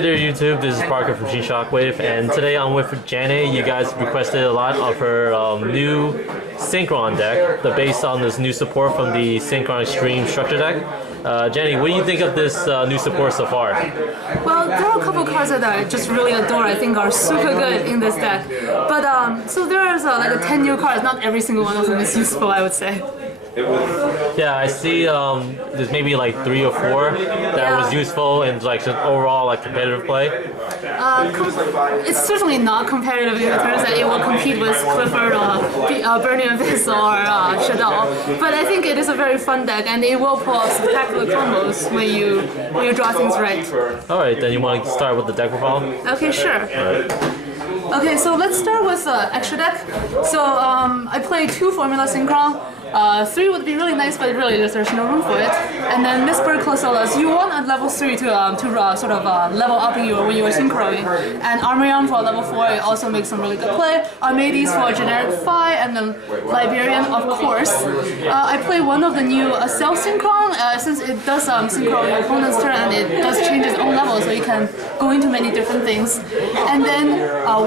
Hi there YouTube, this is Parker from TeamShockWaves, and today I'm with Jenny. You guys requested a lot of her new Synchron deck, based on this new support from the Synchron Extreme structure deck. Jenny, what do you think of this new support so far? Well, there are a couple cards that I just really adore. I think are super good in this deck. But so there's like a 10 new cards. Not every single one of them is useful, I would say. Yeah, I see there's maybe like 3 or 4 that was useful in like just overall like competitive play. It's certainly not competitive in terms that it will compete with Clifford or Burning Abyss or Shadow. But I think it is a very fun deck and it will pull off spectacular combos when you draw things right. Alright, then you want to start with the deck profile? Okay, sure. Okay, so let's start with extra deck. So I play 2 Formula Synchron. 3 would be really nice, but really there's no room for it. And then Mistborn Closolas, you want a level 3 to sort of level up when you were synchroning. And Armorion for level 4, it also makes some really good play. Armades for generic 5, and then Liberian, of course. I play one of the new self-synchron, since it does synchron your opponent's turn, and it does change its own level, so you can go into many different things. And then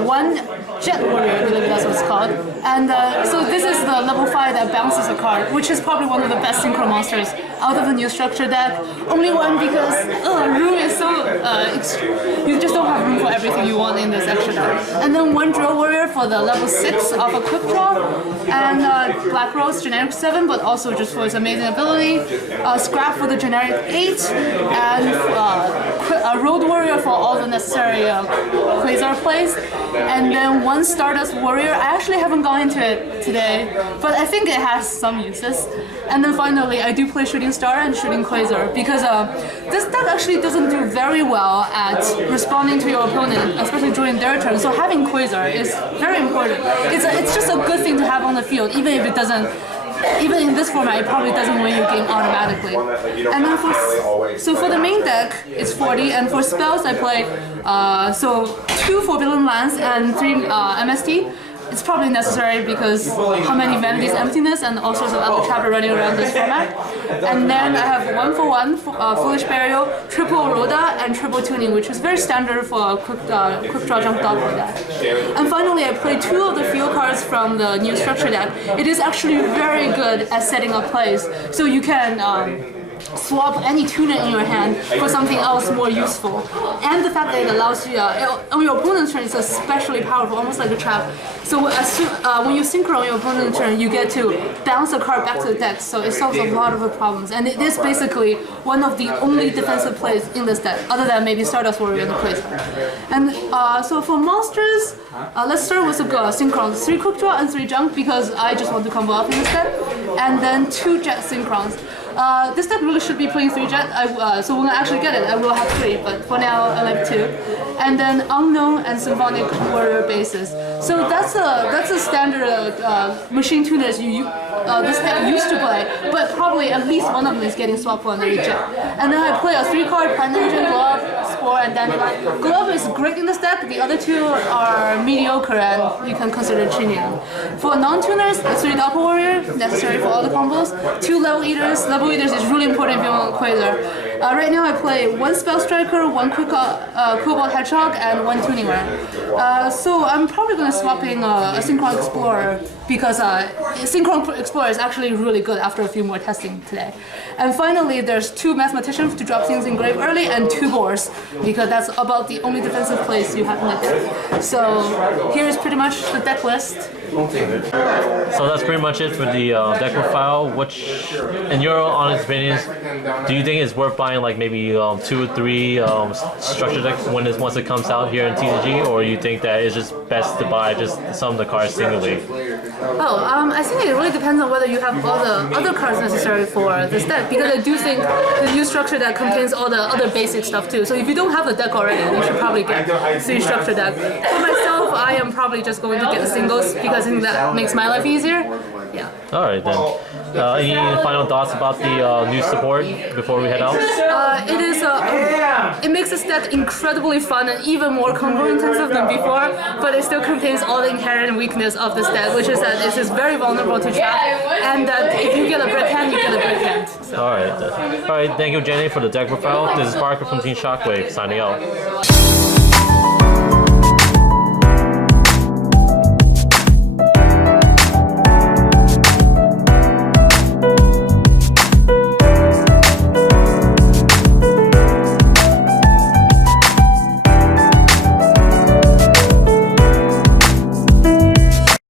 one Jet Warrior, I believe that's what it's called. And so this is the level 5 that bounces a card, which is probably one of the best synchro monsters out of the new structure deck. Only one because room is so you just don't have room for everything you want in this extra deck. And then one Drill Warrior for the level 6 of a Quickdraw, and Black Rose generic 7, but also just for its amazing ability. Scrap for the generic 8, and a Road Warrior for all the necessary Quasar plays. And then one Stardust Warrior. I actually haven't gone into it today, but I think it has some uses. And then finally, I do play Shooting Star and Shooting Quasar because this deck actually doesn't do very well at responding to your opponent, especially during their turn. So having Quasar is very important. It's just a good thing to have on the field, even if it doesn't. Even in this format, it probably doesn't win your game automatically. And then for the main deck, it's 40, and for spells I play 2 Forbidden Lands and 3 MST. It's probably necessary because how many Vanity's Emptiness and all sorts of other trap are running around this format. And then I have 1-for-1 Foolish Burial, triple Rhoda, and triple Tuning, which is very standard for a quick draw jump dog like that. And finally, I play 2 of the field cards from the new structure deck. It is actually very good at setting up plays, so you can swap any tuner in your hand for something else more useful. And the fact that it allows you, on your opponent's turn, it's especially powerful, almost like a trap. So when you synchro your opponent's turn, you get to bounce a card back to the deck, so it solves a lot of the problems. And it is basically one of the only defensive plays in this deck, other than maybe Stardust Warrior in the place. And so for monsters, let's start with Synchron. 3 Quickdraw and 3 Junk, because I just want to combo up in this deck. And then 2 Jet Synchrons. This deck really should be playing 3 Jet, so when I actually get it, I will have 3, but for now I like 2. And then Unknown and Symphonic Warrior bases. So that's a standard machine tuners this deck used to play, but probably at least one of them is getting swapped for another Jet. And then I play a 3-card Pine Engine, Glove, Spore, and Dandelion. Glove is great in this deck, the other 2 are mediocre and you can consider changing them. For non-tuners, 3 Doppel Warrior, necessary for all the combos. 2 Level Eaters. Level Eaters is really important if you want Quasar. Right now I play 1 Spell Striker, 1 Cobalt Hedgehog, and 1 Tuning Rare. So I'm probably going to swap in a Synchron Explorer because Synchron Explorer is actually really good after a few more testing today. And finally, there's 2 Mathematicians to drop things in grave early, and 2 Boars, because that's about the only defensive place you have in the deck. So here's pretty much the deck list. So that's pretty much it for the deck profile. Which, in your honest opinions, do you think it's worth buying like maybe 2 or 3 structure decks once it comes out here in TCG, or you think that it's just best to buy just some of the cards singly? I think it really depends on whether you have all the other cards necessary for this deck, because I do think the new structure deck contains all the other basic stuff too. So if you don't have the deck already, you should probably get 3 structure deck. For myself, I am probably just going to get the singles because I think that makes my life easier. Yeah. All right then. Any final thoughts about the new support before we head out? It makes this deck incredibly fun and even more combo intensive than before, but it still contains all the inherent weakness of this deck, which is that it is very vulnerable to trap, and that if you get a brick hand, you get a brick hand. So. All right then. All right, thank you, Jenny, for the deck profile. This is Parker from TeamShockWaves signing out.